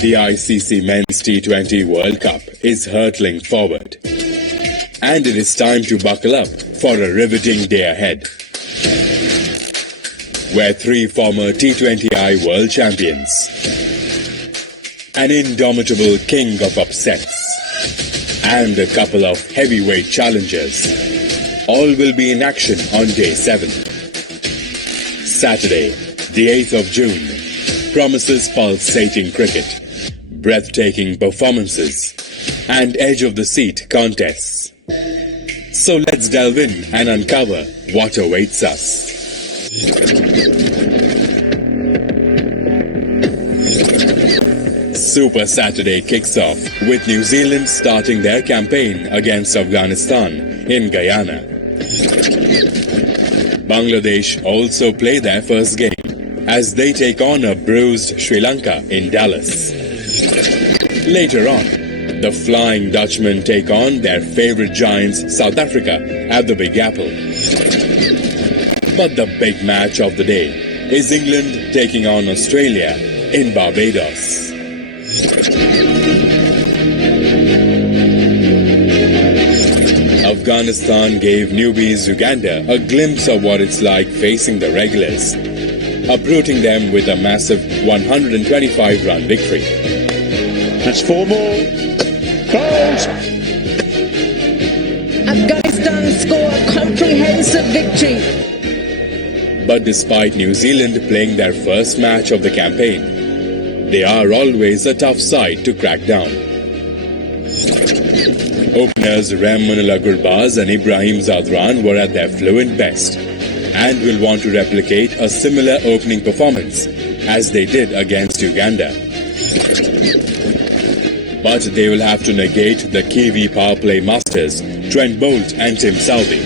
The ICC Men's T20 World Cup is hurtling forward. And it is time to buckle up for a riveting day ahead, where three former T20I world champions, an indomitable king of upsets, and a couple of heavyweight challengers, all will be in action on Day 7. Saturday, the 8th of June, promises pulsating cricket, breathtaking performances, and edge-of-the-seat contests. So let's delve in and uncover what awaits us. Super Saturday kicks off with New Zealand starting their campaign against Afghanistan in Guyana. Bangladesh also play their first game as they take on a bruised Sri Lanka in Dallas. Later on, the Flying Dutchmen take on their favorite giants South Africa at the Big Apple. But the big match of the day is England taking on Australia in Barbados. Afghanistan gave newbies Uganda a glimpse of what it's like facing the regulars, uprooting them with a massive 125-run victory. That's 4 more. Goals! Afghanistan score a comprehensive victory. But despite New Zealand playing their first match of the campaign, they are always a tough side to crack down. Openers Rahmanullah Gurbaz and Ibrahim Zadran were at their fluent best and will want to replicate a similar opening performance as they did against Uganda. But they will have to negate the Kiwi power play masters Trent Boult and Tim Southee,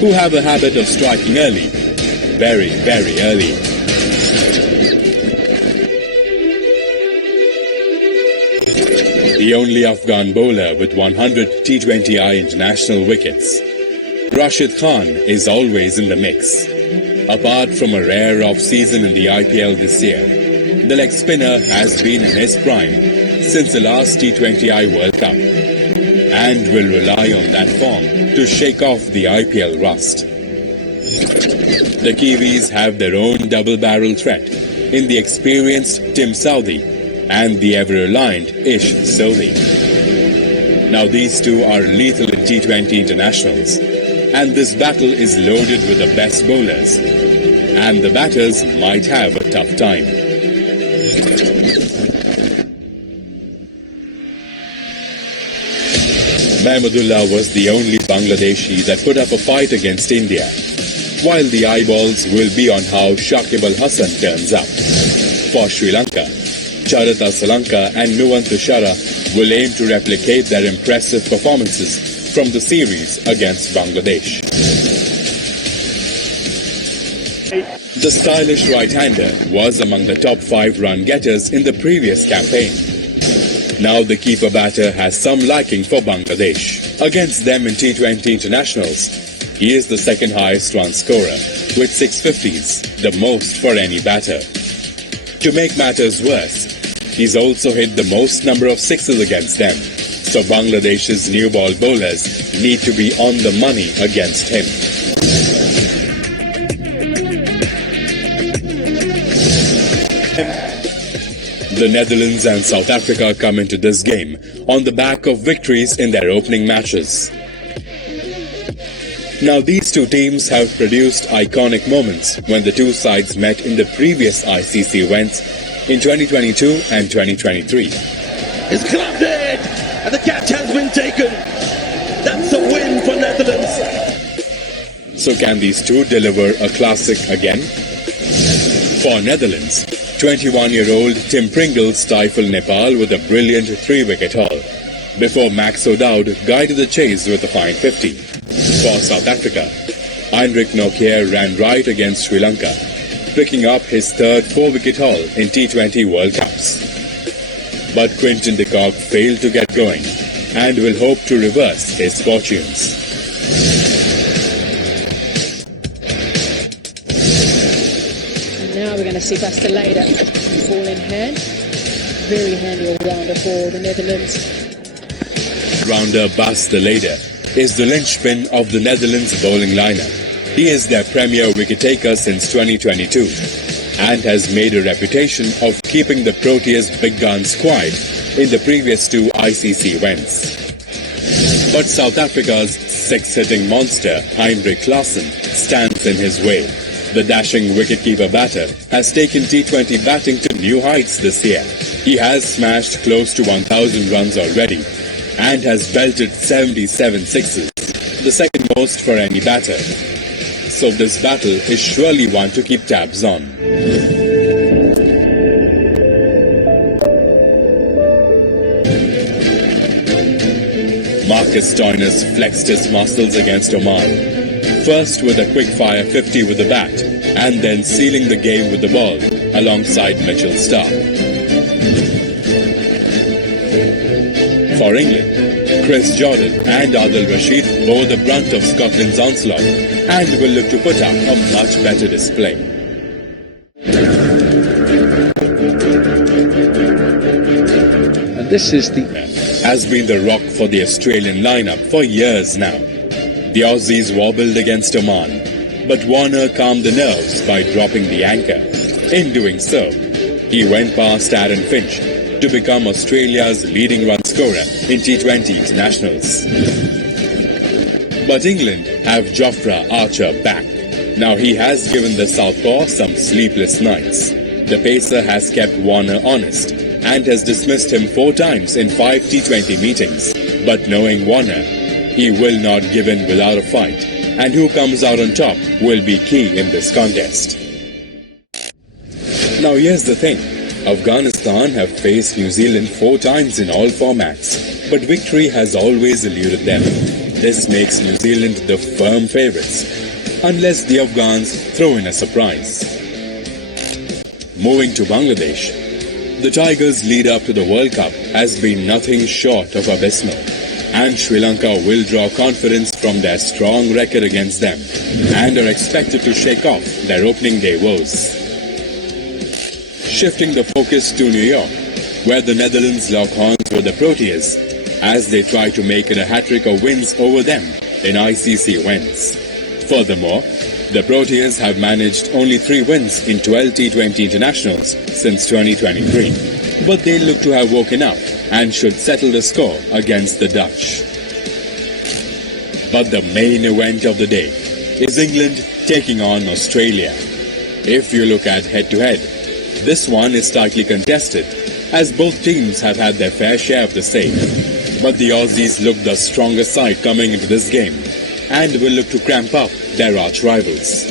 who have a habit of striking early, very, very early. The only Afghan bowler with 100 T20I international wickets, Rashid Khan, is always in the mix. Apart from a rare off-season in the IPL this year, the leg spinner has been in his prime since the last T20I World Cup and will rely on that form to shake off the IPL rust. The Kiwis have their own double-barrel threat in the experienced Tim Southee and the ever-reliant Ish Sodhi. Now these two are lethal in T20 internationals, and this battle is loaded with the best bowlers, and the batters might have a tough time. Mahmudullah was the only Bangladeshi that put up a fight against India, while the eyeballs will be on how Shakib Al Hasan turns up. For Sri Lanka, Charita Solanka and Nuwan Tushara will aim to replicate their impressive performances from the series against Bangladesh. The stylish right-hander was among the top 5 run getters in the previous campaign. Now the keeper batter has some liking for Bangladesh. Against them in T20 internationals, he is the second highest run scorer with 650s, the most for any batter. To make matters worse, he's also hit the most number of sixes against them, so Bangladesh's new ball bowlers need to be on the money against him. The Netherlands and South Africa come into this game on the back of victories in their opening matches. Now these two teams have produced iconic moments when the two sides met in the previous ICC events in 2022 and 2023. It's clubbed it, and the catch has been taken. That's a win for Netherlands. So can these two deliver a classic again? For Netherlands, 21-year-old Tim Pringle stifled Nepal with a brilliant 3-wicket haul, before Max O'Dowd guided the chase with a fine 50. For South Africa, Heinrich Nokia ran right against Sri Lanka, picking up his third 4-wicket haul in T20 World Cups. But Quinton de Kock failed to get going and will hope to reverse his fortunes. And now we're going to see Buster Lader ball in hand. very handy all-rounder for the Netherlands. Rounder Bas de Leede is the linchpin of the Netherlands bowling lineup. He is their premier wicket-taker since 2022 and has made a reputation of keeping the Proteas' big guns quiet in the previous 2 ICC wins. But South Africa's six-hitting monster Heinrich Klaasen stands in his way. The dashing wicketkeeper batter has taken T20 batting to new heights this year. He has smashed close to 1,000 runs already and has belted 77 sixes, the second most for any batter. So this battle is surely one to keep tabs on. Marcus Stoinis flexed his muscles against Oman. First with a quick-fire 50 with the bat, and then sealing the game with the ball, alongside Mitchell Starc. For England, Chris Jordan and Adil Rashid bore the brunt of Scotland's onslaught, and will look to put up a much better display. And this is has been the rock for the Australian lineup for years now. The Aussies wobbled against Oman, but Warner calmed the nerves by dropping the anchor. In doing so, he went past Aaron Finch to become Australia's leading run scorer in T20 internationals. But England have Jofra Archer back. Now he has given the southpaw some sleepless nights. The pacer has kept Warner honest and has dismissed him 4 times in 5 T20 meetings. But knowing Warner, he will not give in without a fight, and who comes out on top will be key in this contest. Now here's the thing, Afghanistan have faced New Zealand 4 times in all formats, but victory has always eluded them. This makes New Zealand the firm favourites, unless the Afghans throw in a surprise. Moving to Bangladesh, the Tigers' lead up to the World Cup has been nothing short of abysmal, and Sri Lanka will draw confidence from their strong record against them and are expected to shake off their opening day woes. Shifting the focus to New York, where the Netherlands lock horns with the Proteas as they try to make it a hat-trick of wins over them in ICC wins. Furthermore, the Proteas have managed only 3 wins in 12 T20 internationals since 2023, but they look to have woken up and should settle the score against the Dutch. But the main event of the day is England taking on Australia. If you look at head-to-head, this one is tightly contested, as both teams have had their fair share of the same. But the Aussies look the stronger side coming into this game, and will look to cramp up their arch rivals.